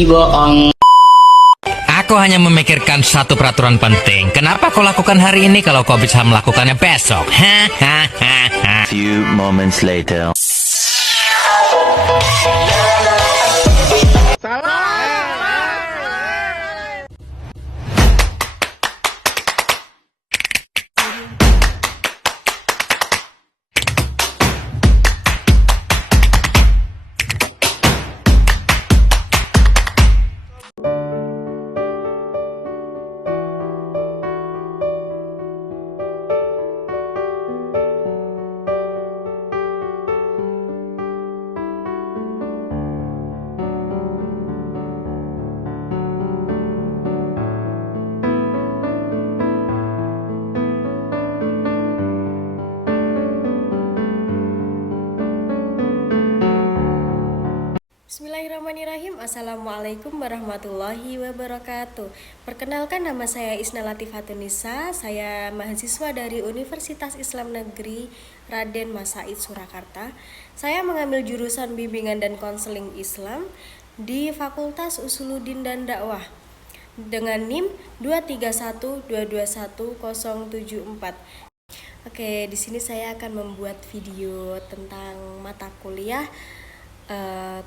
bohong. Aku hanya memikirkan satu peraturan penting. Kenapa kau lakukan hari ini kalau kau bisa melakukannya besok? Few moments later. Bismillahirrahmanirrahim. Assalamualaikum warahmatullahi wabarakatuh. Perkenalkan, nama saya Isna Latifatunisa. Saya mahasiswa dari Universitas Islam Negeri Raden Mas Said Surakarta. Saya mengambil jurusan bimbingan dan konseling Islam di Fakultas Usuluddin dan Dakwah dengan NIM 231221074. Oke, di sini saya akan membuat video tentang mata kuliah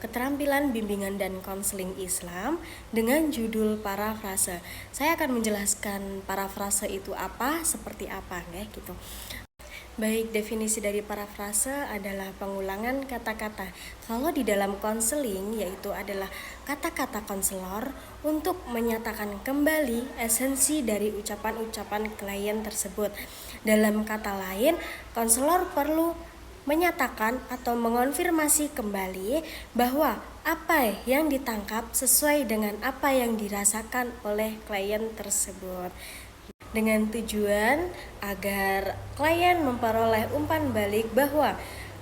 keterampilan bimbingan dan konseling Islam dengan judul parafrase. Saya akan menjelaskan parafrase itu apa, seperti apa, ya, gitu. Baik, definisi dari parafrase adalah pengulangan kata-kata. Kalau di dalam konseling, yaitu adalah kata-kata konselor untuk menyatakan kembali esensi dari ucapan-ucapan klien tersebut. Dalam kata lain, konselor perlu menyatakan atau mengonfirmasi kembali bahwa apa yang ditangkap sesuai dengan apa yang dirasakan oleh klien tersebut, dengan tujuan agar klien memperoleh umpan balik bahwa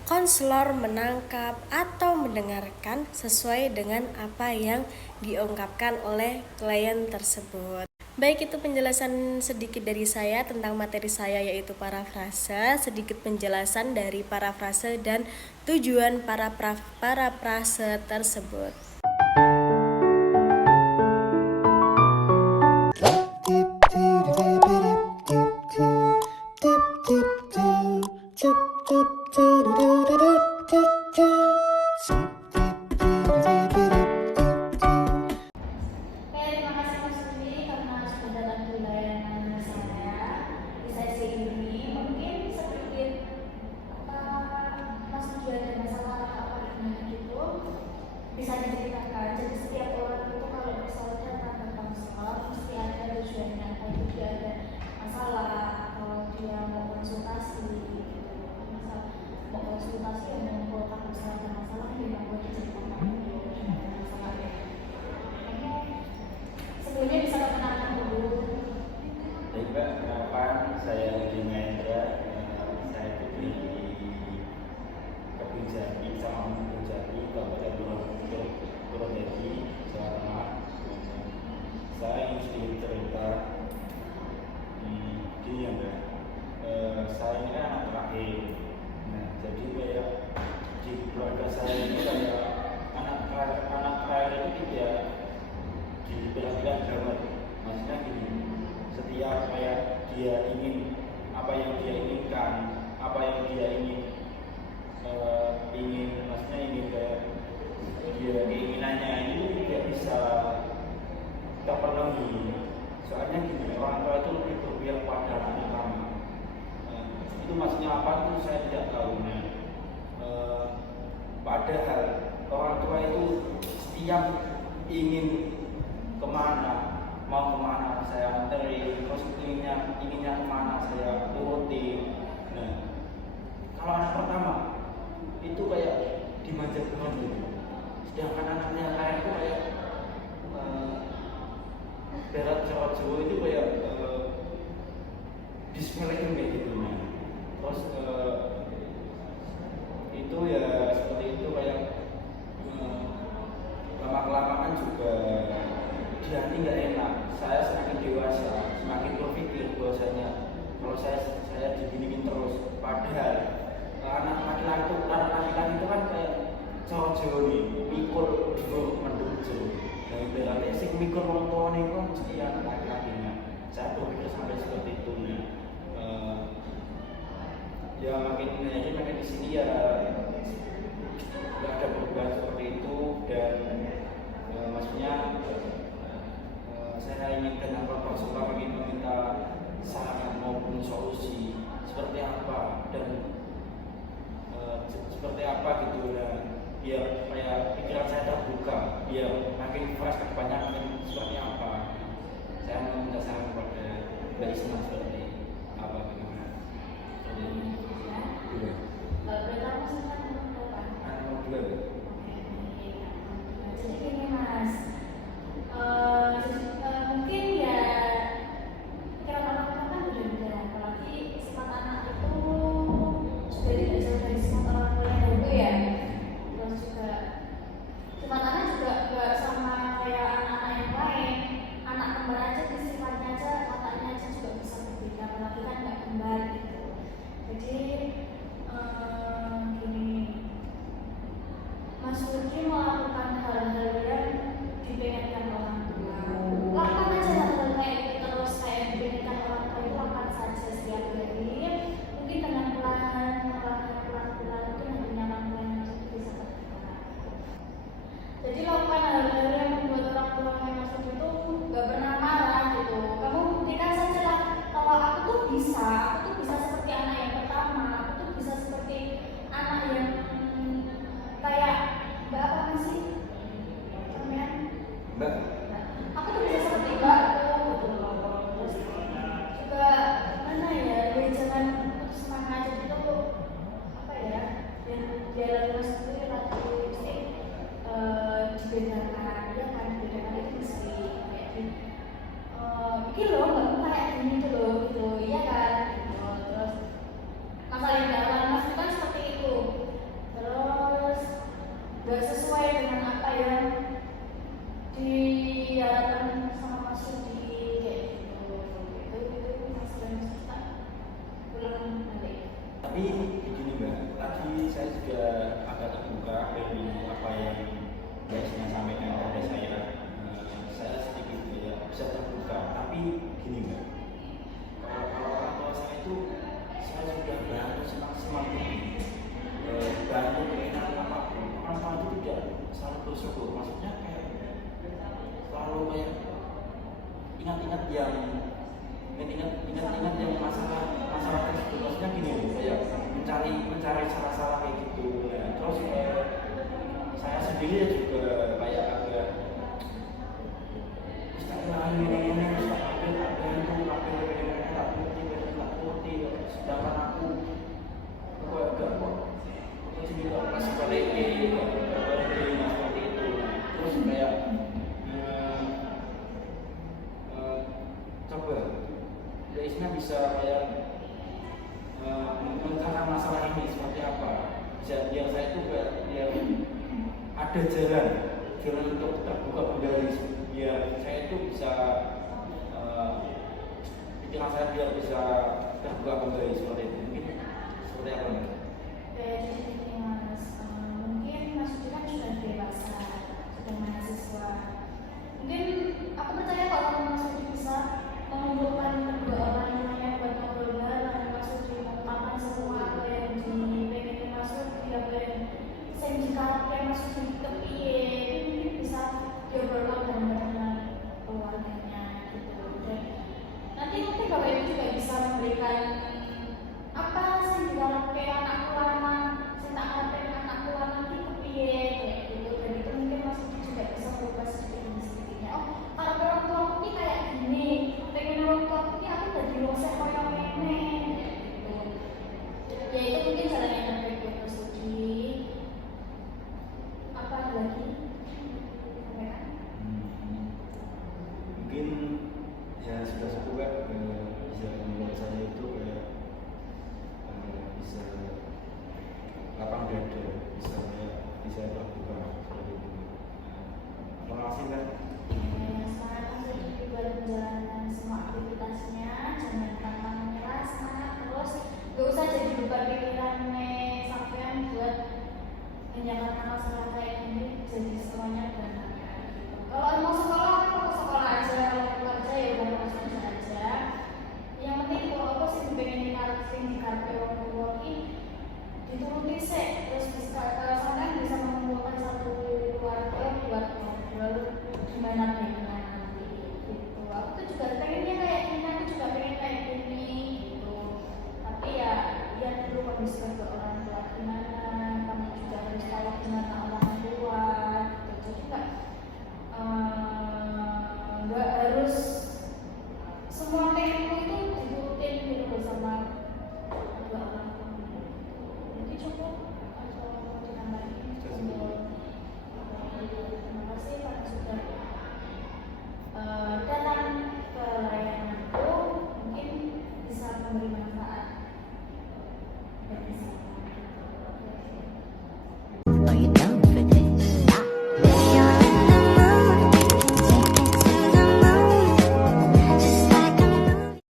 konselor menangkap atau mendengarkan sesuai dengan apa yang diungkapkan oleh klien tersebut. Baik, itu penjelasan sedikit dari saya tentang materi saya, yaitu parafrase. Sedikit penjelasan dari parafrase dan tujuan parafrase tersebut. Bisa diceritakan, jadi setiap orang itu kalau misalnya datang ke konselor mesti ada tujuannya, entah dia ada masalah atau dia mau konsultasi gitu. Misal mau konsultasi yang mengumpulkan misalnya ada masalah, dia mau diceritakan dulu masalahnya. Oke, sebelumnya bisa perkenalkan dulu. Baik Mbak, kenalkan saya Edi Mahendra. Saya di Kebun Jati, Kecamatan Kebun Jati, Kabupaten Purwodadi, Jawa Tengah. Saya ingin sedikit cerita di yang saya ini kan anak terakhir. Nah, jadi kayak di keluarga saya ini kayak anak terakhir itu tidak dibilang drama. Maksudnya gini, setiap kayak dia ingin apa yang dia inginkan, apa yang dia ingin maksudnya ingin kayak dia keinginannya ini tidak bisa terpenuhi. Soalnya gini, orang tua itu lebih berpihak pada anak pertama. Itu maksudnya apa itu saya tidak tahu. Padahal orang tua itu setiap ingin kemana, mau kemana saya anterin, terus inginnya kemana saya turutin. Nah, kalau anak pertama itu kayak dimanja-manja, sedangkan anaknya lain itu kayak berat Jawa itu kayak disepelekan kayak gitu. Terus itu ya seperti itu kayak lama-kelamaan juga di hati nggak enak. Saya semakin dewasa, semakin berpikir bahwasanya kalau saya diginiin terus, padahal anak laki-laki itu kan kayak cowok Jawa nih, pikul dulu mendung Jawa. Nah, ibaratnya sing mikir wong tuane iku mesti anak laki-lakinya. Saya berpikir sampai seperti itu. Ya makin ini makin di sini ya nggak ada perubahan seperti itu dan maksudnya saya inginkan apa Pak Suka ingin meminta saran maupun solusi seperti apa dan seperti apa gitu dan biar kayak pikiran saya terbuka biar makin fresh ke depannya makin seperti apa. Saya meminta saran kepada Mbak Isma seperti apa bagaimana. Jadi gini Mas, mungkin ya pikiran orang tua kan beda-beda, apalagi sifat anak itu juga tidak jauh dari sifat orang tua yang dulu ya. Terus juga sifat anak juga gak sama kayak anak-anak yang lain. Anak kembar aja di sifatnya aja, wataknya aja juga bisa berbeda, apalagi kan gak kembar gitu. Jadi gini, Mas Lutfi melakukan hal-hal yang dipengenkan orang tua. Lakukan aja hal-hal kayak gitu terus kayak dipengenkan orang tua itu lakukan saja setiap hari. Mungkin dengan pelan-pelan itu nantinya pelan-pelan itu bisa terbuka. Jadi lakukan hal-hal yang membuat orang tua kayak Mas Lutfi itu gak pernah marah gitu. Kamu buktikan saja lah kalau aku tuh bisa seperti anak yang pertama, aku tuh bisa seperti anak yang kayak Mbak apa sih? Sampean? Mbak. Aku tuh bisa seperti Mbak gitu loh. Terus juga mana ya? Ya jangan putus semangat gitu apa ya? Dan jalan terus itu lagi mesti dibedakan, ya kan? Dibedakan itu mesti kayak gini. Ini loh nggak kayak gini tuh loh gitu, iya kan? Gitu. Terus masalah yang dalam mas itu kan seperti itu. Terus gak sesuai dengan apa yang diharapkan sama Mas Rudi kayak gitu. Itu masalah yang kita ulang balik. Tapi begini Mbak, tadi saya juga agak terbuka dari apa yang biasanya sampaikan kepada saya. Saya sedikit ya bisa terbuka. Tapi gini Mbak, kalau orang tua saya itu saya sudah bantu semaksimal mungkin. Bantu keinginan apapun orang tua itu tidak selalu bersyukur, maksudnya kayak selalu kayak ingat-ingat yang masalah tersebut, maksudnya gini kayak mencari salah-salah kayak gitu ya. Terus saya sendiri juga kayak agak istilahnya ini sedangkan aku agak kok sini kok masih seperti itu. Terus kayak coba ya Isna bisa kayak memecahkan masalah ini seperti apa, bisa biar saya itu biar ada jalan untuk terbuka kembali, biar saya itu bisa pikiran saya biar bisa terbuka kembali seperti itu. Mungkin seperti apa nih? Jadi Mas, mungkin Mas Rudi kan sudah